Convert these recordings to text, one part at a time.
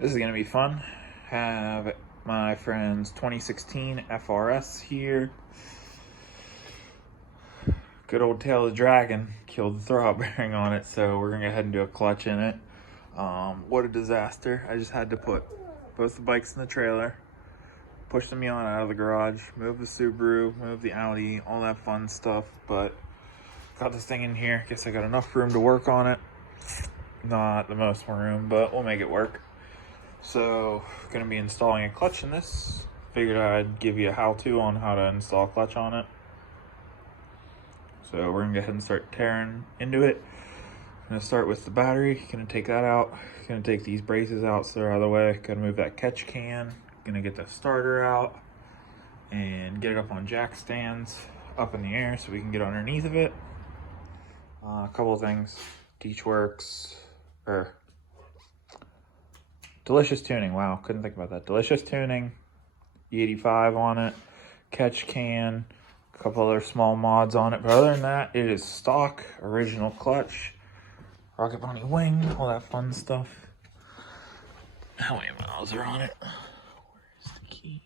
This is gonna be fun. Have my friend's 2016 FRS here. Good old tail of the dragon killed the throwout bearing on it, so we're gonna go ahead and do a clutch in it. What a disaster. I just had to put both the bikes in the trailer, push the Milan out of the garage, move the Subaru, move the Audi, all that fun stuff, but got this thing in here. Guess I got enough room to work on it. Not the most room, but we'll make it work. So, gonna be installing a clutch in this. Figured I'd give you a how-to on how to install a clutch on it. So we're gonna go ahead and start tearing into it. Gonna start with the battery, gonna take that out. Gonna take these braces out so they're out of the way. Gotta move that catch can. Gonna get the starter out and get it up on jack stands, up in the air so we can get underneath of it. A couple of things. Works, or Delicious Tuning, wow, couldn't think about that. Delicious Tuning, E85 on it, catch can, a couple other small mods on it. But other than that, it is stock, original clutch, Rocket Bunny wing, all that fun stuff. How many miles are on it? Where's the key?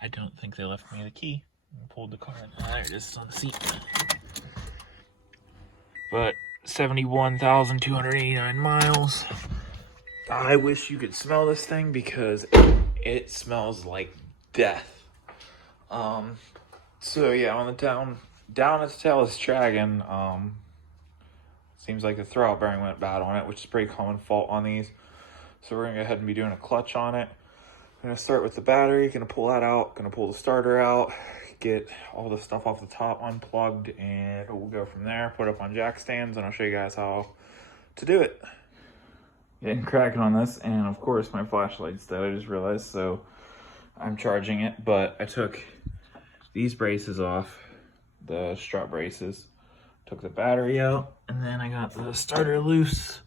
I don't think they left me the key. I pulled the car in. Oh, there it is, it's on the seat. But 71,289 miles. I wish you could smell this thing because it smells like death. So yeah, on the down its tail is dragging. Seems like the throwout bearing went bad on it, which is a pretty common fault on these. So we're gonna go ahead and be doing a clutch on it. I'm gonna start with the battery, gonna pull that out, gonna pull the starter out, get all the stuff off the top unplugged, and we'll go from there, put it up on jack stands, and I'll show you guys how to do it. Getting cracking on this, and of course my flashlight's dead, I just realized, so I'm charging it. But I took these braces off, the strut braces, took the battery out, and then I got the starter loose,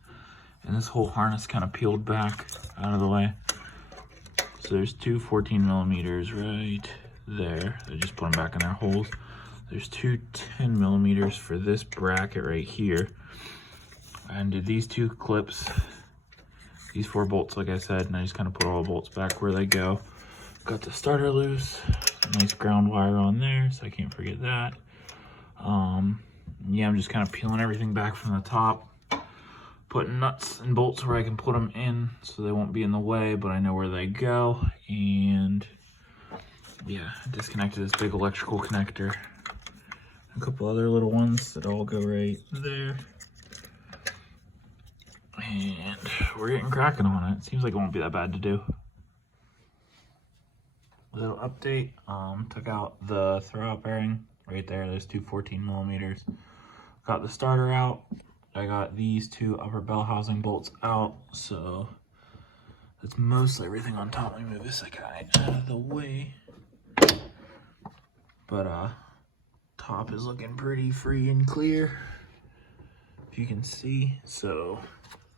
and this whole harness kind of peeled back out of the way. So there's two 14 millimeters right there. I just put them back in their holes. There's two 10 millimeters for this bracket right here. And did these two clips, these 4 bolts, like I said, and I just kind of put all the bolts back where they go. Got the starter loose, nice ground wire on there, so I can't forget that. Yeah, I'm just kind of peeling everything back from the top, putting nuts and bolts where I can put them in so they won't be in the way, but I know where they go. And yeah, disconnected this big electrical connector. A couple other little ones that all go right there. And we're getting cracking on it. Seems like it won't be that bad to do. Little update, took out the throwout bearing right there. There's two 14 millimeters. Got the starter out. I got these two upper bell housing bolts out. So that's mostly everything on top. Let me move this guy out of the way. But top is looking pretty free and clear, if you can see. So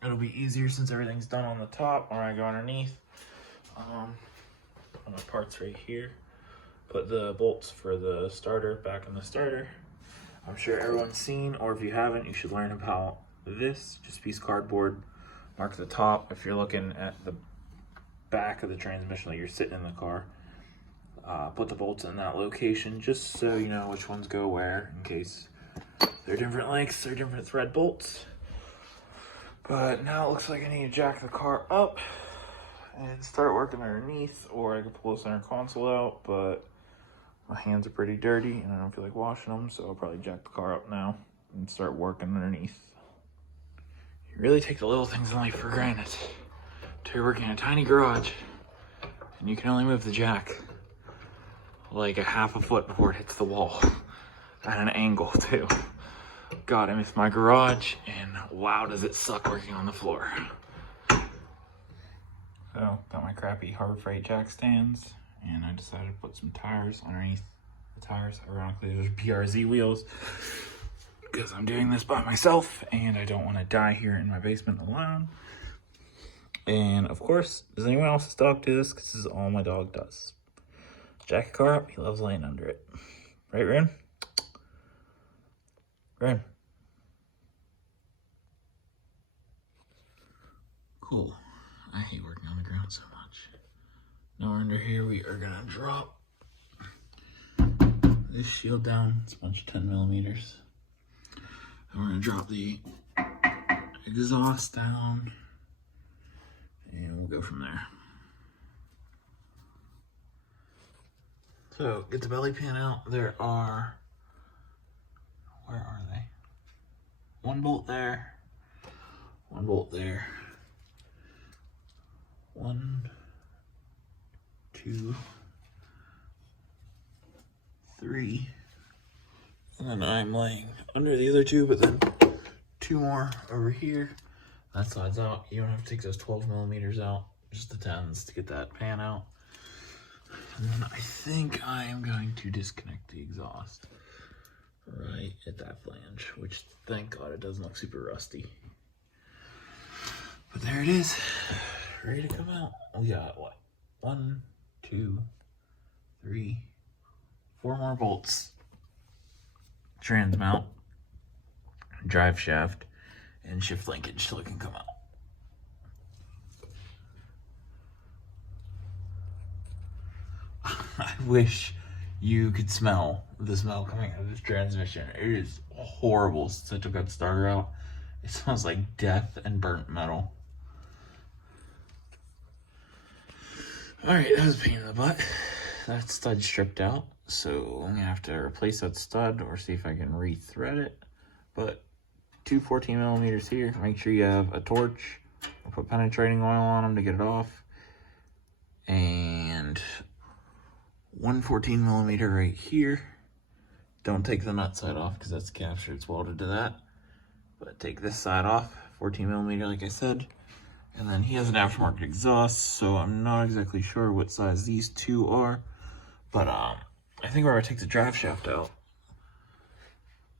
it'll be easier since everything's done on the top. Or I go underneath. Put my parts right here. Put the bolts for the starter back in the starter. I'm sure everyone's seen, or if you haven't, you should learn about this. Just a piece of cardboard. Mark the top. If you're looking at the back of the transmission, like you're sitting in the car, put the bolts in that location just so you know which ones go where, in case they're different lengths, they're different thread bolts. But now it looks like I need to jack the car up and start working underneath, or I could pull the center console out, but my hands are pretty dirty and I don't feel like washing them, so I'll probably jack the car up now and start working underneath. You really take the little things in life for granted. Until you're working in a tiny garage and you can only move the jack like a half a foot before it hits the wall at an angle too. God, I miss my garage, and wow, does it suck working on the floor. So, got my crappy Harbor Freight jack stands, and I decided to put some tires underneath the tires. Ironically, there's BRZ wheels, because I'm doing this by myself, and I don't want to die here in my basement alone. And of course, does anyone else's dog do this? Because this is all my dog does. Jack a car up, he loves laying under it. Right, Rune? Rune. Cool. I hate working on the ground so much. Now we're under here, we are gonna drop this shield down. It's a bunch of 10 millimeters. And we're gonna drop the exhaust down, and we'll go from there. So get the belly pan out. There are, where are they? One bolt there, one bolt there. 1, 2, 3, and then I'm laying under the other two, but then 2 more over here. That slides out. You don't have to take those 12 millimeters out, just the 10s to get that pan out. And then I think I am going to disconnect the exhaust right at that flange, which thank God it doesn't look super rusty. But there it is, ready to come out. We got what? 1, 2, 3, 4 more bolts. Trans mount, drive shaft, and shift linkage till it can come out. I wish you could smell the smell coming out of this transmission. It is horrible since I took that starter out. It smells like death and burnt metal. Alright, that was a pain in the butt. That stud stripped out, so I'm gonna have to replace that stud or see if I can re-thread it. But 2 14 millimeters here. Make sure you have a torch or put penetrating oil on them to get it off. And 1 14 millimeter right here. Don't take the nut side off because that's captured, it's welded to that. But take this side off, 14 millimeter like I said. And then he has an aftermarket exhaust, so I'm not exactly sure what size these two are. But I think we're gonna take the drive shaft out.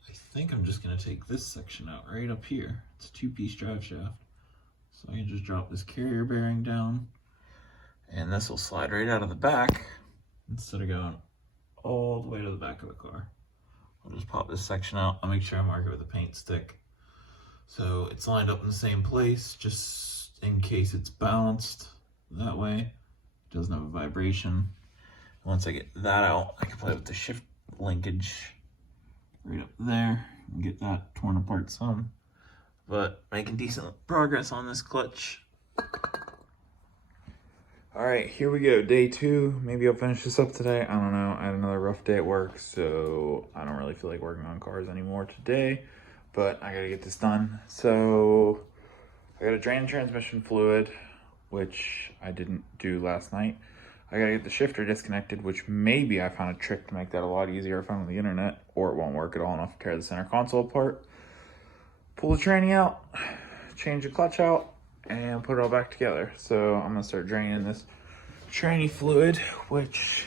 I think I'm just gonna take this section out right up here. It's a 2-piece drive shaft. So I can just drop this carrier bearing down, and this will slide right out of the back instead of going all the way to the back of the car. I'll just pop this section out. I'll make sure I mark it with a paint stick, so it's lined up in the same place, just in case it's balanced. That way it doesn't have a vibration. Once I get that out, I can play with the shift linkage right up there and get that torn apart some. But making decent progress on this clutch. All right, here we go, day 2. Maybe I'll finish this up today. I don't know. I had another rough day at work, so I don't really feel like working on cars anymore today, but I gotta get this done. So I gotta drain the transmission fluid, which I didn't do last night. I gotta get the shifter disconnected, which maybe I found a trick to make that a lot easier. I found on the internet, or it won't work at all, and I'll have to tear the center console apart. Pull the tranny out, change the clutch out, and put it all back together. So I'm gonna start draining this tranny fluid, which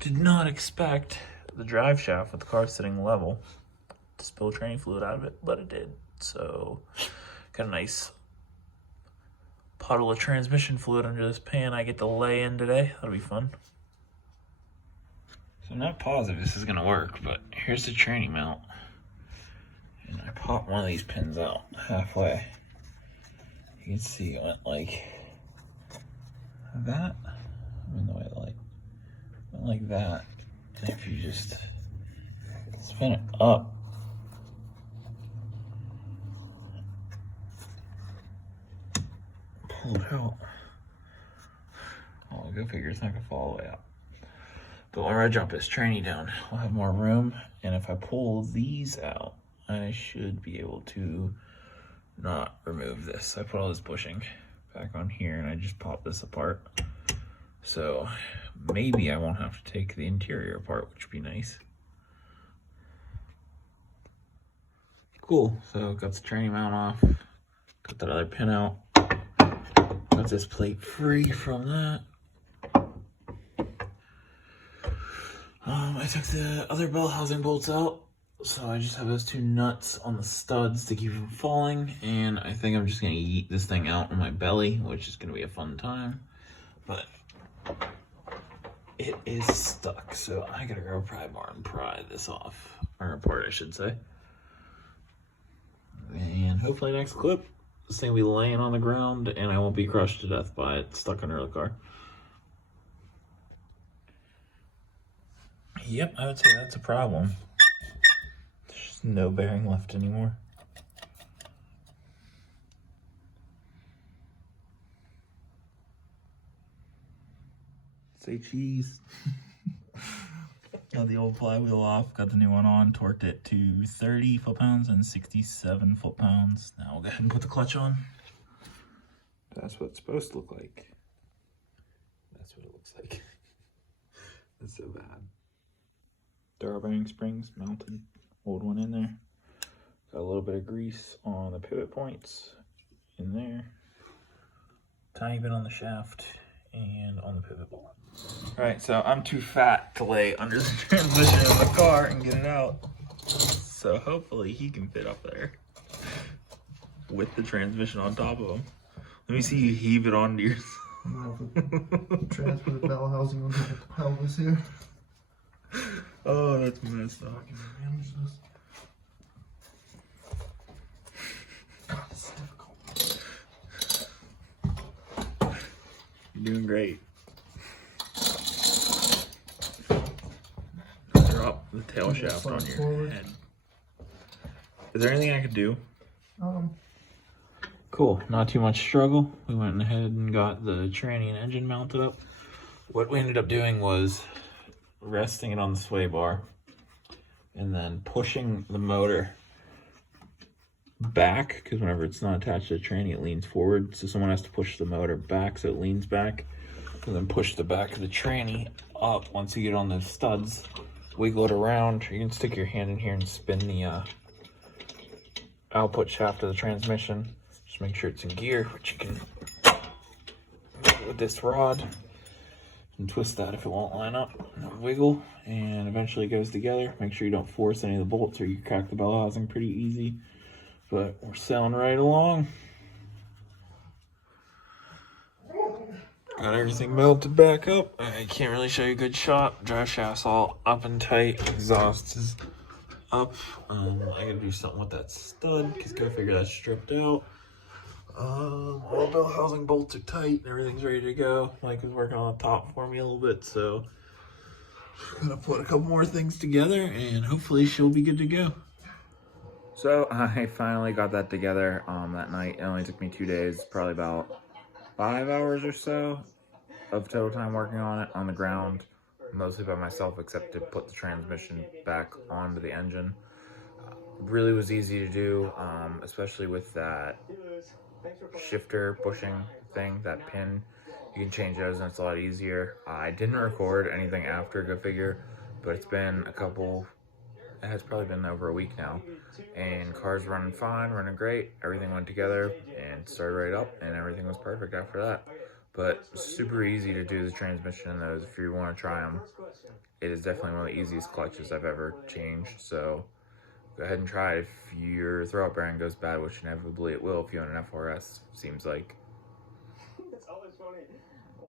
did not expect the drive shaft with the car sitting level to spill tranny fluid out of it, but it did. So got a nice puddle of transmission fluid under this pan I get to lay in today. That'll be fun. So I'm not positive this is gonna work, but here's the tranny mount. And I popped one of these pins out halfway. You can see it went like that. I'm in the way of the light. Went like that. And if you just spin it up, pull it out. Oh, go figure, it's not gonna fall all the way out. But when I drop this tranny down, I'll have more room. And if I pull these out, I should be able to not remove this. I put all this bushing back on here and I just popped this apart. So maybe I won't have to take the interior apart, which would be nice. Cool, so got the tranny mount off, got that other pin out, got this plate free from that. I took the other bell housing bolts out. So I just have those 2 nuts on the studs to keep them falling, and I think I'm just gonna yeet this thing out on my belly, which is gonna be a fun time, but it is stuck, so I gotta grab a pry bar and pry this off, or apart I should say. And hopefully next clip, this thing will be laying on the ground and I won't be crushed to death by it stuck under the car. Yep, I would say that's a problem. There's just no bearing left anymore. Say cheese. Got the old flywheel off, got the new one on, torqued it to 30 foot-pounds and 67 foot-pounds. Now we'll go ahead and put the clutch on. That's what it's supposed to look like. That's what it looks like. That's so bad. Dowel bearing springs mounted, old one in there. Got a little bit of grease on the pivot points in there. Tiny bit on the shaft and on the pivot ball. Alright, so I'm too fat to lay under the transmission of the car and get it out. So hopefully he can fit up there with the transmission on top of him. Let me see you heave it onto your... Transfer the bell housing onto the pelvis here. Oh, that's messed up. God, this is difficult. You're doing great. Drop the tail shaft on your head. Is there anything I could do? Cool, not too much struggle. We went ahead and got the tranny and engine mounted up. What we ended up doing was resting it on the sway bar and then pushing the motor back, because whenever it's not attached to the tranny, it leans forward. So someone has to push the motor back so it leans back, and then push the back of the tranny up. Once you get on the studs, wiggle it around. You can stick your hand in here and spin the output shaft of the transmission. Just make sure it's in gear, which you can do with this rod. And twist that if it won't line up. And wiggle, and eventually it goes together. Make sure you don't force any of the bolts or you crack the bell housing pretty easy. But we're sailing right along. Got everything melted back up. I can't really show you a good shot. Drive shaft's all up and tight. Exhaust is up. I gotta do something with that stud, because go figure that's stripped out. All bell housing bolts are tight. Everything's ready to go. Mike was working on the top for me a little bit, so I'm gonna put a couple more things together and hopefully she'll be good to go. So I finally got that together that night. It only took me 2 days, probably about 5 hours or so of total time working on it on the ground, mostly by myself, except to put the transmission back onto the engine. Really was easy to do, especially with that shifter pushing thing, that pin. You can change those and it's a lot easier. I didn't record anything after, go figure, but it's been it has probably been over a week now, and car's running fine, running great. Everything went together and started right up, and everything was perfect after that. But super easy to do the transmission in those if you want to try them. It is definitely one of the easiest clutches I've ever changed, so go ahead and try it. If your throwout bearing goes bad, which inevitably it will if you own an FRS, seems like. It's always funny.